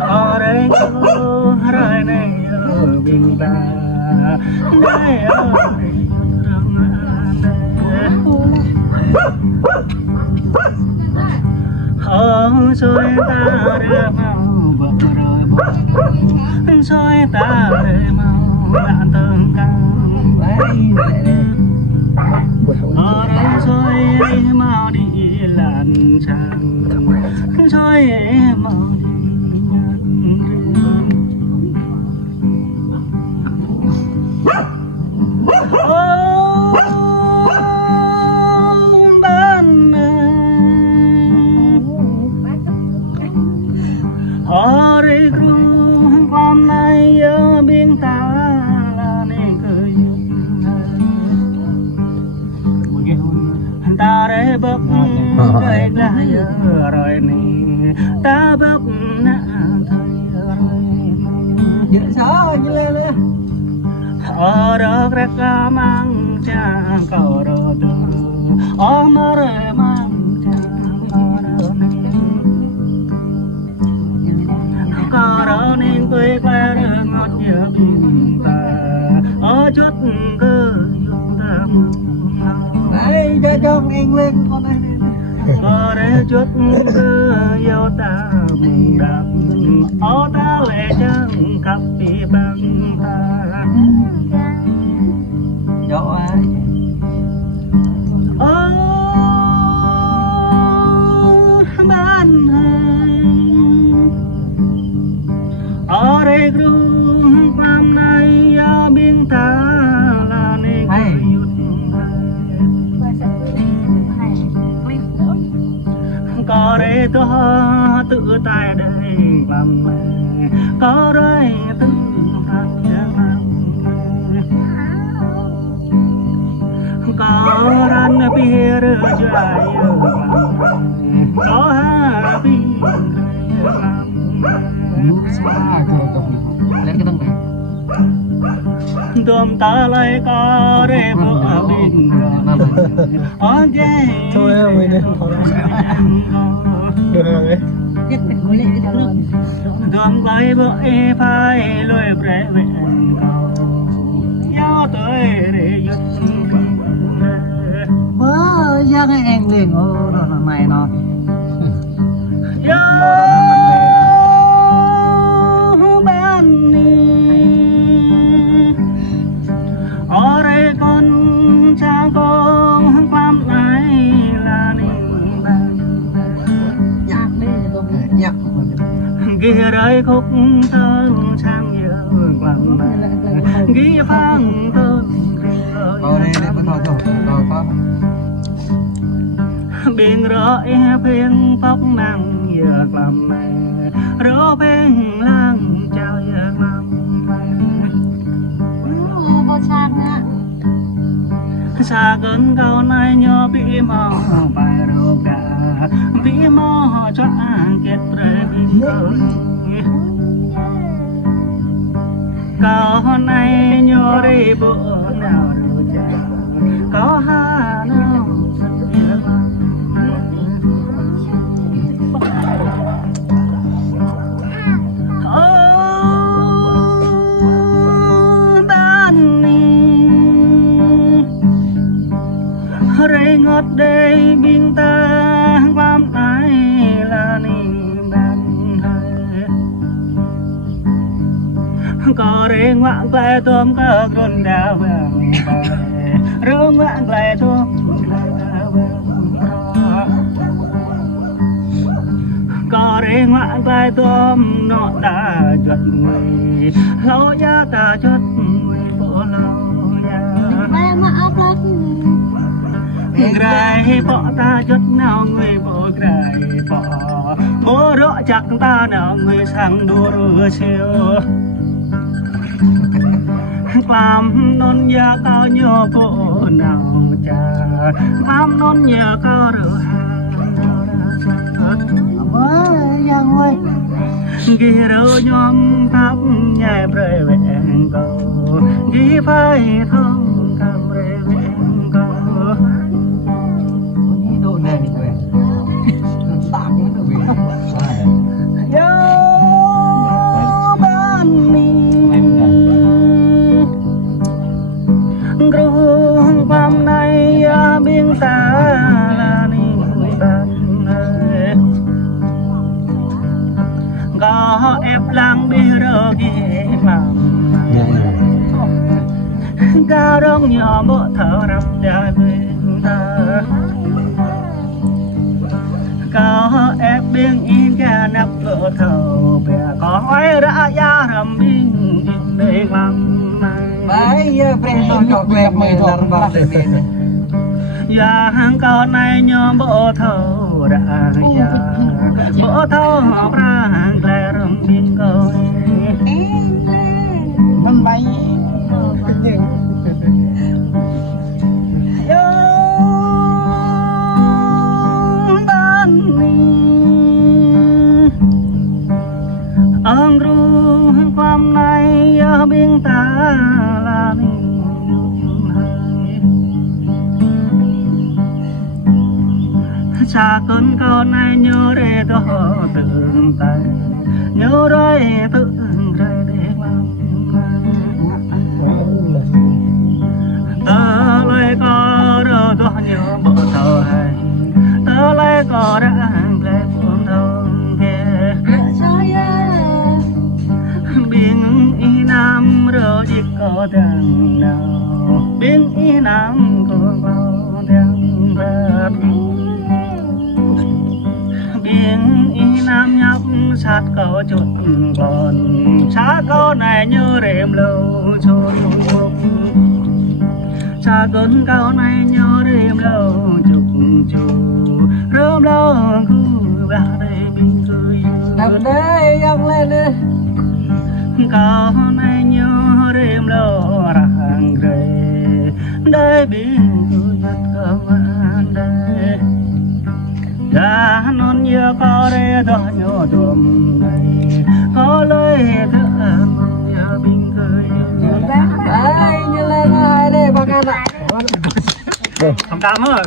ở đây có rơi này ở bình ta đây ở đây rồi ta đưa mau bờ rồi bờ rồi ta đưa mau đạn tường cao ở đây rồi mau đi làn tràn rồi mau bấp cây lá rồi nè ta bấp nã thời rồi dễ sao như lên đấy ở đó ra mang cha cầu rồi ở mà rồi mang cha rồi cầu rồi nên quê qua ngọt nhớ ta ở chốt cơ ta đấy cho anh lên con này ở đây chút cứ yêu ta mừng đạp ở ta lệ chân cặp đi bằng ta chỗ ai ở ban ở đây rung quan này biên ta là nên có đây tôi tự tại đây làm mẹ có đây tự tại làm có ran bia rơi dài có ha bia xa rồi tổng lên cái tầng này đom ta lại có để vợ bình ok thôi em mình đi được rồi đom lại vợ phải lôi về về nhau tới để bơ ra cái em liền ô rồi này nó ở đây con cha con làm lại là nhạc kia đây khúc thơ sang nhớ làm ghi phang thơ vào đây để bắt đầu rồi có biển rõ phiên tóc nàng giờ làm mẹ rõ bên lang chào giờ làm xa cơn cao nay nhớ bị mò bài rô cả bị mò cho ăn kết rơi bình cơn cao nay nhớ đi bộ nào rồi chả có hà nào ngọt đây biên ta làm ai là niềm đam có để ngoạn lại tôm có con đào vàng rương ngoạn lại tôm có để ngoạn lại tôm nó đã chật người lâu giá ta chật người bộ lâu giá grai bỏ ta chút nào người bộ grai bỏ bố rõ chắc ta nào người sang đua rùa siêu làm non nhà cao nhớ bộ nào cha làm non nhà cao rửa giang ơi ghi đâu nhóm thắp nhẹ bề vẹn cầu ghi phải thông cam bề vẹn cầu độ này tạm mới được ép lang bi rơ ghê mà ca rong nhỏ bộ thở rập dài bên ta có ép biên in ca nắp bộ thở bè có ai đã ra rầm biên đây làm Baik ya preso kok klep melar bang ini. ya hàng con này nhóm bộ thầu đã ya bộ thầu họ ra hàng lẻ rầm biên coi Năm bay. Ang ruความในเบียงตาลานิชาคนก่อนในโยเรตโหตื่นตายโยเรตื่นใครเด็กลำตาเลยก็รอตัวโยบ่เท่าให้ตาเลยก็รักแปลกคนทองเพียbiếng y nam rồi đi có đằng nào biếng y nam có bao đằng bạc biếng y nam nhóc sát có chút còn sát có này nhớ rèm lâu chôn chúc sát con cao này nhớ rèm lâu chúc chúc rơm lâu cứ ba đây bình cười Nằm đây yang lên đi. có này nhớ đêm lâu rạng rề đây biển cứ nhặt công an đây đã non nhớ có đây đó nhớ đùm này có lời thơ nhớ bình cười Baik, như lên hai đây bang anak. không cảm ơn